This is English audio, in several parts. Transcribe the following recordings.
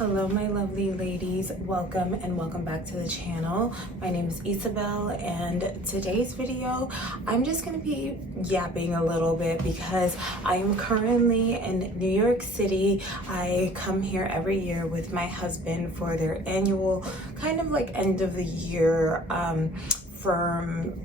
Hello my lovely ladies, welcome back to the channel. My name is Isabel, and today's video I'm just gonna be yapping a little bit because I am currently in New York City. I come here every year with my husband for their annual kind of like end of the year firm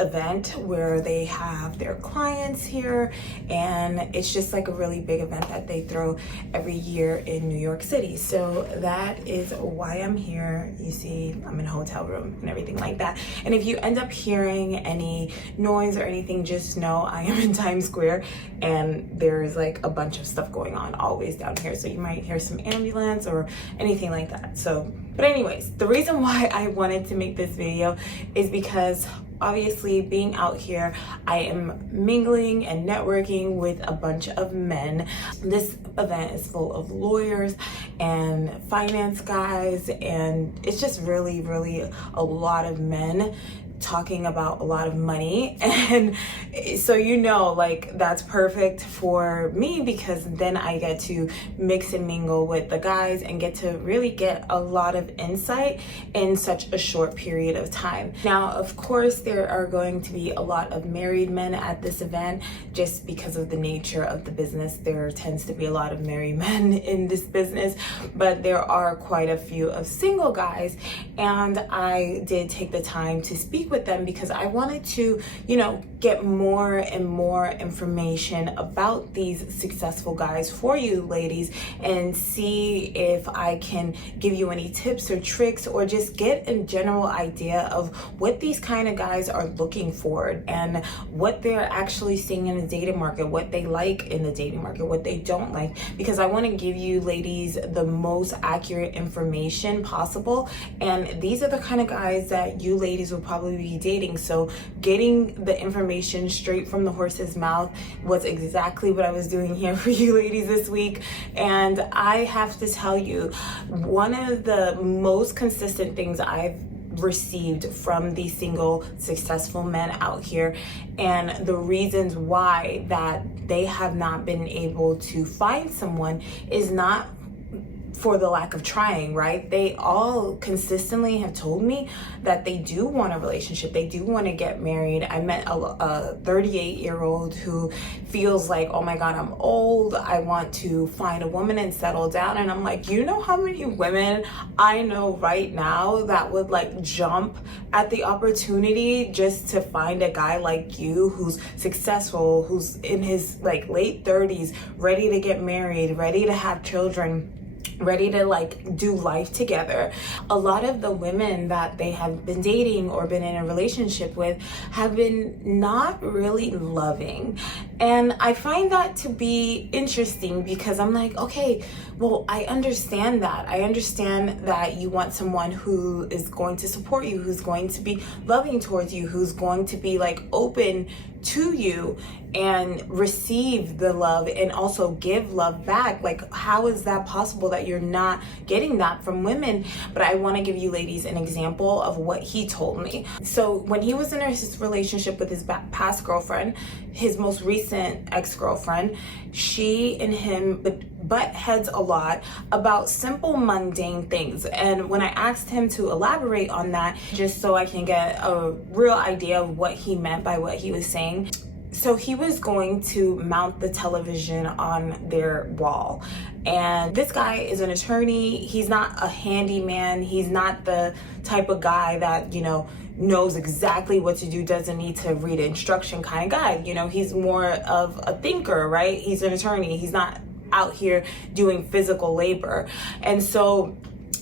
event where they have their clients here, and it's just like a really big event that they throw every year in New York City. So that is why I'm here. You see, I'm in a hotel room and everything like that. And if you end up hearing any noise or anything, just know I am in Times Square and there's like a bunch of stuff going on always down here. So you might hear some ambulance or anything like that. So, but anyways, the reason why I wanted to make this video is because obviously being out here, I am mingling and networking with a bunch of men. This event is full of lawyers and finance guys, and it's just really a lot of men talking about a lot of money. And so like that's perfect for me because then I get to mix and mingle with the guys and get to really get a lot of insight in such a short period of time. Now, of course, there are going to be a lot of married men at this event just because of the nature of the business. There tends to be a lot of married men in this business, but there are quite a few of single guys, and I did take the time to speak with them because I wanted to, get more and more information about these successful guys for you ladies and see if I can give you any tips or tricks or just get a general idea of what these kind of guys are looking for and what they're actually seeing in the dating market, what they like in the dating market, what they don't like, because I want to give you ladies the most accurate information possible. And these are the kind of guys that you ladies will probably be dating. So getting the information straight from the horse's mouth was exactly what I was doing here for you ladies this week. And I have to tell you, one of the most consistent things I've received from these single successful men out here, and the reasons why that they have not been able to find someone, is not for the lack of trying, right? They all consistently have told me that they do want a relationship. They do want to get married. I met a 38-year-old who feels like, oh my God, I'm old. I want to find a woman and settle down. And I'm like, you know how many women I know right now that would like jump at the opportunity just to find a guy like you who's successful, who's in his like late 30s, ready to get married, ready to have children, ready to like do life together. A lot of the women that they have been dating or been in a relationship with have been not really loving. And I find that to be interesting because I'm like, okay, well, I understand that. I understand that you want someone who is going to support you, who's going to be loving towards you, who's going to be like open to you and receive the love and also give love back. Like, how is that possible that you're not getting that from women? But I want to give you ladies an example of what he told me. So when he was in his relationship with his past girlfriend, his most recent ex-girlfriend, she and him butt heads a lot about simple mundane things. And when I asked him to elaborate on that, just so I can get a real idea of what he meant by what he was saying, so he was going to mount the television on their wall. And this guy is an attorney. He's not a handyman. He's not the type of guy that, knows exactly what to do, doesn't need to read an instruction kind of guy. He's more of a thinker, right? He's an attorney. He's not out here doing physical labor. And so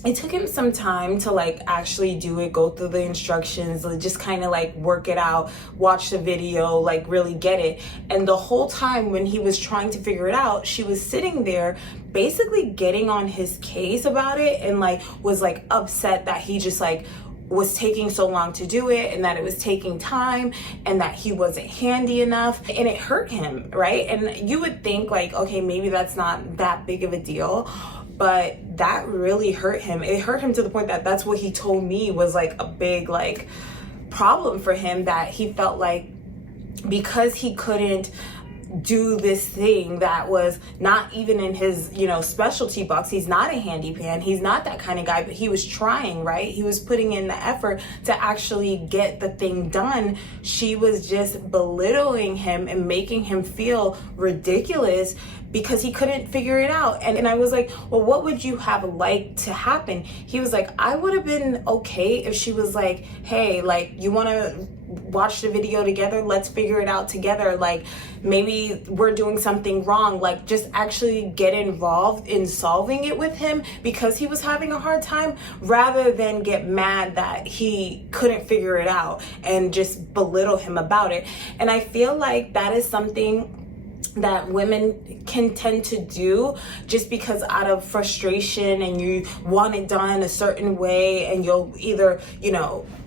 it took him some time to like actually do it, go through the instructions, just kind of like work it out, watch the video, like really get it. And the whole time when he was trying to figure it out, she was sitting there basically getting on his case about it and like was like upset that he just like was taking so long to do it and that it was taking time and that he wasn't handy enough, and it hurt him, right? And you would think like, okay, maybe that's not that big of a deal, but that really hurt him. It hurt him to the point that that's what he told me was like a big like problem for him, that he felt like because he couldn't do this thing that was not even in his, specialty box. He's not a handyman. He's not that kind of guy, but he was trying, right? He was putting in the effort to actually get the thing done. She was just belittling him and making him feel ridiculous because he couldn't figure it out. And I was like, well, what would you have liked to happen? He was like, I would have been okay if she was like, hey, like, you want to watch the video together? Let's figure it out together. Like, maybe we're doing something wrong. Like, just actually get involved in solving it with him because he was having a hard time, rather than get mad that he couldn't figure it out and just belittle him about it. And I feel like that is something that women can tend to do just because out of frustration, and you want it done a certain way, and you'll either,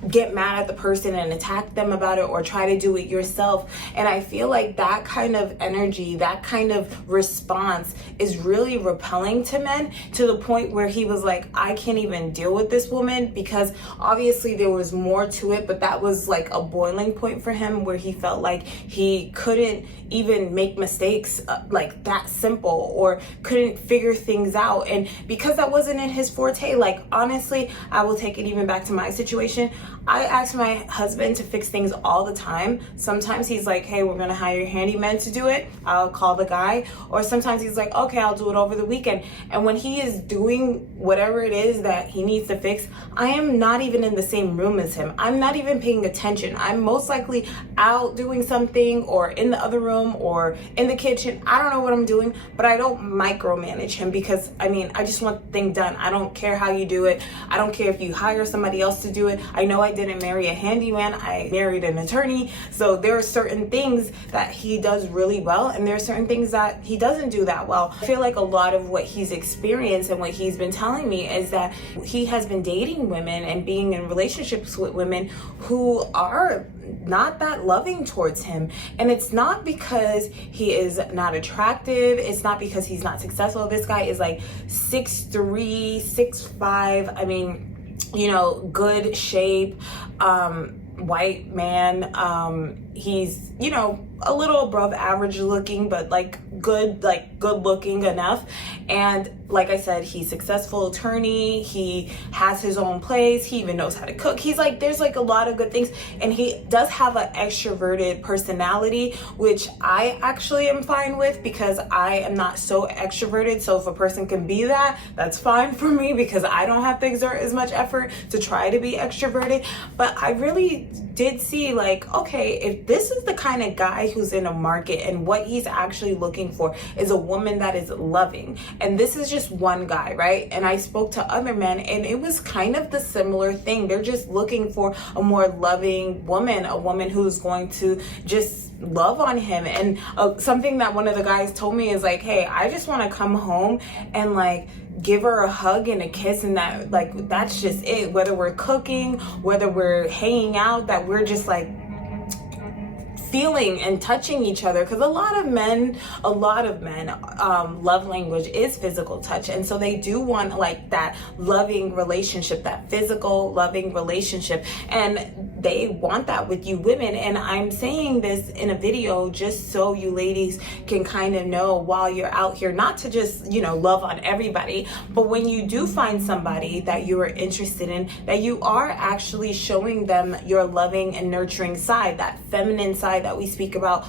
get mad at the person and attack them about it, or try to do it yourself. And I feel like that kind of energy, that kind of response is really repelling to men, to the point where he was like, I can't even deal with this woman, because obviously there was more to it, but that was like a boiling point for him, where he felt like he couldn't even make mistakes like that simple, or couldn't figure things out. And because that wasn't in his forte, like, honestly, I will take it even back to my situation. I ask my husband to fix things all the time. Sometimes he's like, hey, we're gonna hire a handyman to do it. I'll call the guy. Or sometimes he's like, okay, I'll do it over the weekend. And when he is doing whatever it is that he needs to fix, I am not even in the same room as him. I'm not even paying attention. I'm most likely out doing something, or in the other room, or in the kitchen. I don't know what I'm doing, but I don't micromanage him, because I just want the thing done. I don't care how you do it. I don't care if you hire somebody else to do it. I know I didn't marry a handyman. I married an attorney. So there are certain things that he does really well, and there are certain things that he doesn't do that well. I feel like a lot of what he's experienced and what he's been telling me is that he has been dating women and being in relationships with women who are not that loving towards him. And it's not because he is not attractive. It's not because he's not successful. This guy is like 6'3", 6'5". Good shape, white man. He's, a little above average looking, but good looking enough. And like I said, he's a successful attorney. He has his own place. He even knows how to cook. He's there's a lot of good things. And he does have an extroverted personality, which I actually am fine with, because I am not so extroverted. So if a person can be that, that's fine for me, because I don't have to exert as much effort to try to be extroverted. But I really did see okay, if this is the kind of guy who's in a market, and what he's actually looking for is a woman that is loving, and this is just one guy, right? And I spoke to other men, and it was kind of the similar thing. They're just looking for a more loving woman, a woman who's going to just love on him. And something that one of the guys told me is hey, I just want to come home and give her a hug and a kiss, and that that's just it. Whether we're cooking, whether we're hanging out, that we're just feeling and touching each other, because a lot of men love language is physical touch, and so they do want that loving relationship, that physical loving relationship, and they want that with you women. And I'm saying this in a video just so you ladies can kind of know, while you're out here, not to just love on everybody, but when you do find somebody that you are interested in, that you are actually showing them your loving and nurturing side, that feminine side that we speak about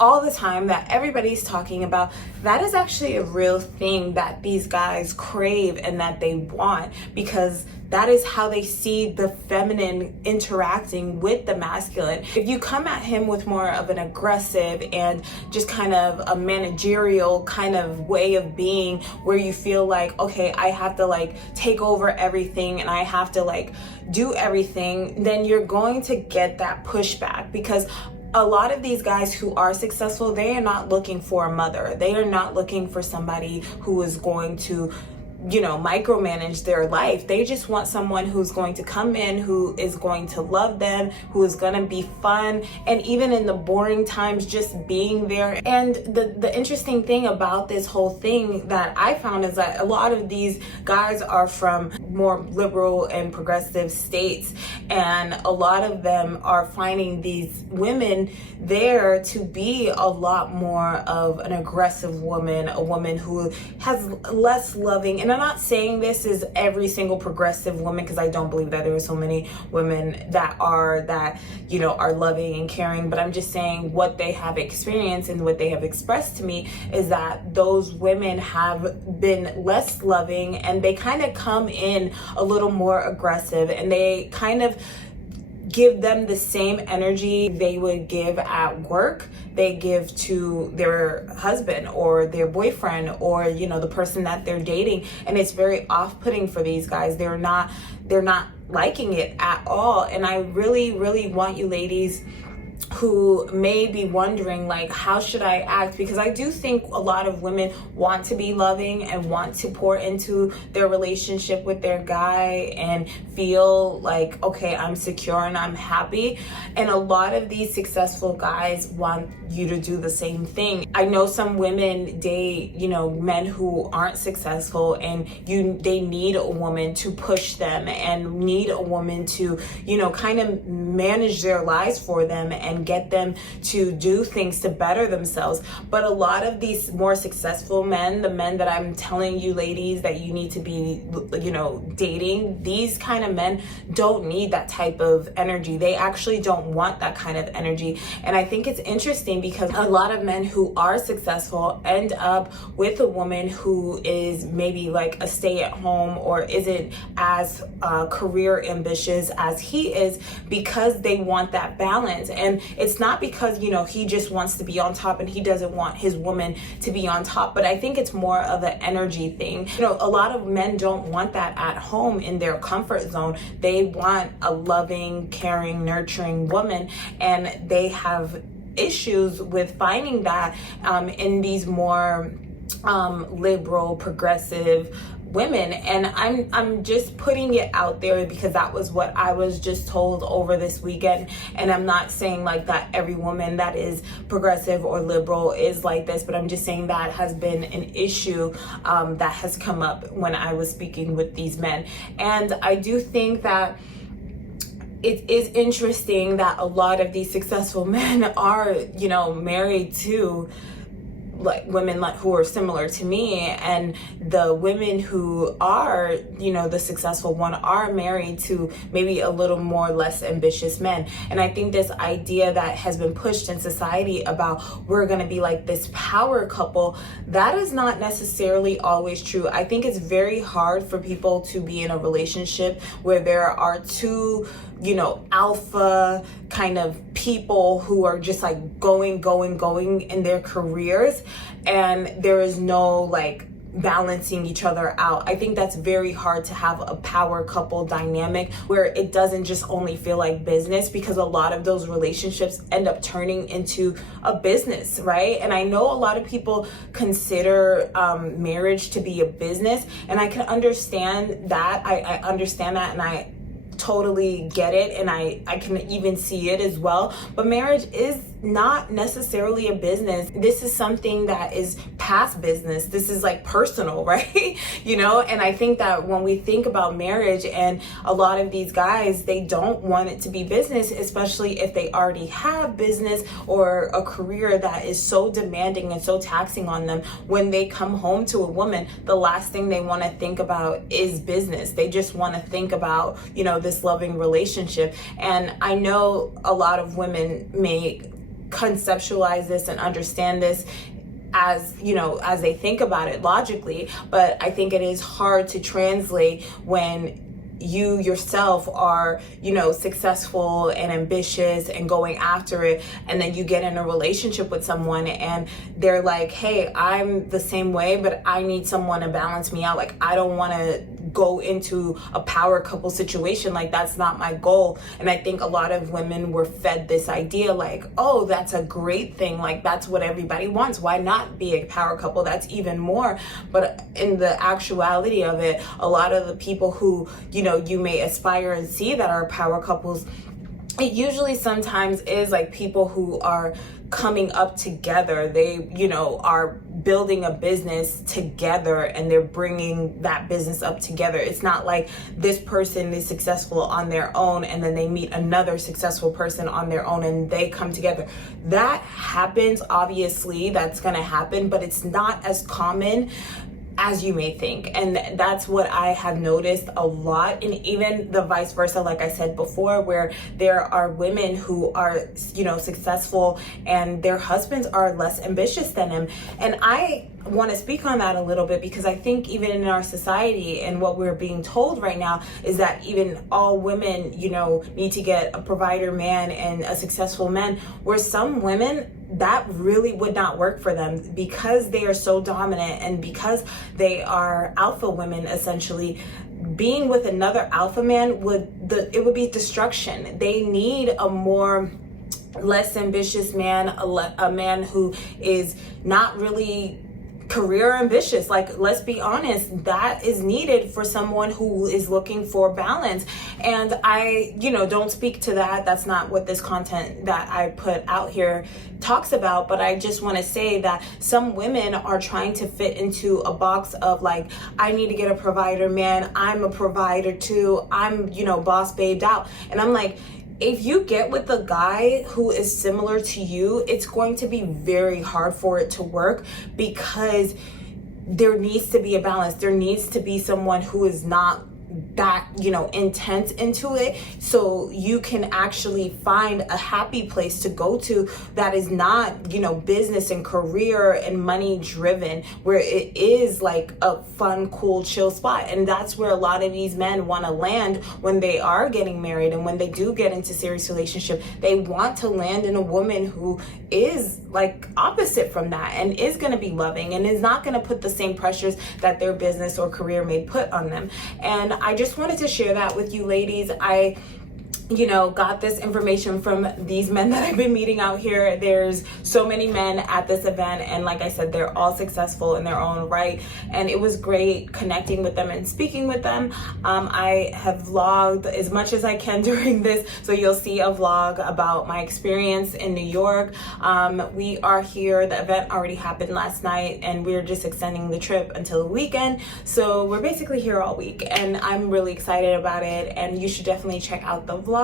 all the time, that everybody's talking about. That is actually a real thing that these guys crave and that they want, because that is how they see the feminine interacting with the masculine. If you come at him with more of an aggressive and just kind of a managerial kind of way of being, where you feel okay, I have to take over everything and I have to do everything, then you're going to get that pushback, because a lot of these guys who are successful, they are not looking for a mother. They are not looking for somebody who is going to micromanage their life. They just want someone who's going to come in, who is going to love them, who is going to be fun, and even in the boring times, just being there. And the interesting thing about this whole thing that I found is that a lot of these guys are from more liberal and progressive states, and a lot of them are finding these women there to be a lot more of an aggressive woman, a woman who has less loving. And I'm not saying this is every single progressive woman, because I don't believe that there are so many women that are loving and caring, but I'm just saying what they have experienced and what they have expressed to me is that those women have been less loving, and they kind of come in a little more aggressive, and they kind of give them the same energy they would give at work, they give to their husband or their boyfriend, or the person that they're dating. And it's very off-putting for these guys. They're not liking it at all. And I really, really want you ladies who may be wondering, like, how should I act? Because I do think a lot of women want to be loving and want to pour into their relationship with their guy and feel like, okay, I'm secure and I'm happy. And a lot of these successful guys want you to do the same thing. I know some women date, men who aren't successful, and they need a woman to push them and need a woman to, kind of manage their lives for them and get them to do things to better themselves. But a lot of these more successful men, the men that I'm telling you ladies that you need to be, dating, these kind of men don't need that type of energy. They actually don't want that kind of energy. And I think it's interesting because a lot of men who are successful end up with a woman who is maybe like a stay-at-home or isn't as career ambitious as he is, because they want that balance. And it's not because, he just wants to be on top and he doesn't want his woman to be on top, but I think it's more of an energy thing. A lot of men don't want that at home in their comfort zone. They want a loving, caring, nurturing woman, and they have issues with finding that in these more liberal, progressive women. And I'm just putting it out there because that was what I was just told over this weekend. And I'm not saying like that every woman that is progressive or liberal is like this, but I'm just saying that has been an issue that has come up when I was speaking with these men. And I do think that it is interesting that a lot of these successful men are, married to like women like who are similar to me, and the women who are, the successful one are married to maybe a little more less ambitious men. And I think this idea that has been pushed in society about we're going to be like this power couple, that is not necessarily always true. I think it's very hard for people to be in a relationship where there are two alpha kind of people who are just like going in their careers, and there is no like balancing each other out. I think that's very hard to have a power couple dynamic where it doesn't just only feel like business, because a lot of those relationships end up turning into a business, right? And I know a lot of people consider marriage to be a business, and I can understand that. I understand that, and I totally get it, and I can even see it as well. But marriage is not necessarily a business. This is something that is past business. This is like personal, right? And I think that when we think about marriage, and a lot of these guys, they don't want it to be business, especially if they already have business or a career that is so demanding and so taxing on them. When they come home to a woman, the last thing they want to think about is business. They just want to think about, this loving relationship. And I know a lot of women may conceptualize this and understand this as as they think about it logically, but I think it is hard to translate when you yourself are successful and ambitious and going after it, and then you get in a relationship with someone and they're like, hey, I'm the same way, but I need someone to balance me out. Like, I don't want to go into a power couple situation. Like, that's not my goal. And I think a lot of women were fed this idea like, oh, that's a great thing, like that's what everybody wants, why not be a power couple? That's even more. But in the actuality of it, a lot of the people who you may aspire and see that are power couples, it usually sometimes is like people who are coming up together. They, you know, are building a business together and they're bringing that business up together. It's not like this person is successful on their own and then they meet another successful person on their own and they come together. That happens, obviously, that's gonna happen, but it's not as common as you may think. And that's what I have noticed a lot. And even the vice versa, like I said before, where there are women who are, you know, successful and their husbands are less ambitious than them. And I want to speak on that a little bit, because I think even in our society and what we're being told right now is that even all women, you know, need to get a provider man and a successful man, where some women, that really would not work for them because they are so dominant and because they are alpha women. Essentially, being with another alpha man it would be destruction. They need a more less ambitious man, a man who is not really career ambitious. Like, let's be honest, that is needed for someone who is looking for balance. And I, you know, don't speak to that. That's not what this content that I put out here talks about. But I just want to say that some women are trying to fit into a box of like, I need to get a provider man, I'm a provider too, I'm, you know, boss babed out. And I'm like, if you get with a guy who is similar to you, it's going to be very hard for it to work, because there needs to be a balance. There needs to be someone who is not that, you know, intense into it, so you can actually find a happy place to go to that is not, you know, business and career and money driven, where it is like a fun, cool, chill spot. And that's where a lot of these men want to land when they are getting married, and when they do get into serious relationship, they want to land in a woman who is like opposite from that and is going to be loving and is not going to put the same pressures that their business or career may put on them. And I just wanted to share that with you ladies. I, you know, got this information from these men that I've been meeting out here. There's so many men at this event, and like I said, they're all successful in their own right, and it was great connecting with them and speaking with them. I have vlogged as much as I can during this, so you'll see a vlog about my experience in New York. We are here, the event already happened last night, and we're just extending the trip until the weekend, so we're basically here all week, and I'm really excited about it. And you should definitely check out the vlog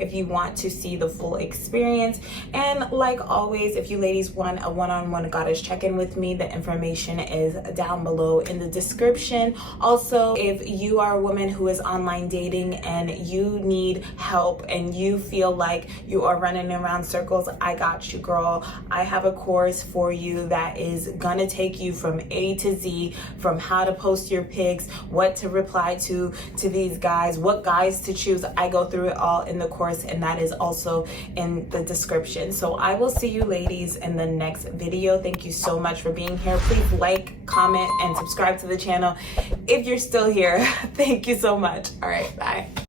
if you want to see the full experience. And like always, if you ladies want a one-on-one goddess check-in with me, the information is down below in the description. Also, if you are a woman who is online dating and you need help and you feel like you are running around circles, I got you, girl. I have a course for you that is gonna take you from A to Z, from how to post your pics, what to reply to these guys, what guys to choose. I go through it all in the course, and that is also in the description. So I will see you ladies in the next video. Thank you so much for being here. Please like, comment, and subscribe to the channel if you're still here. Thank you so much. All right, bye.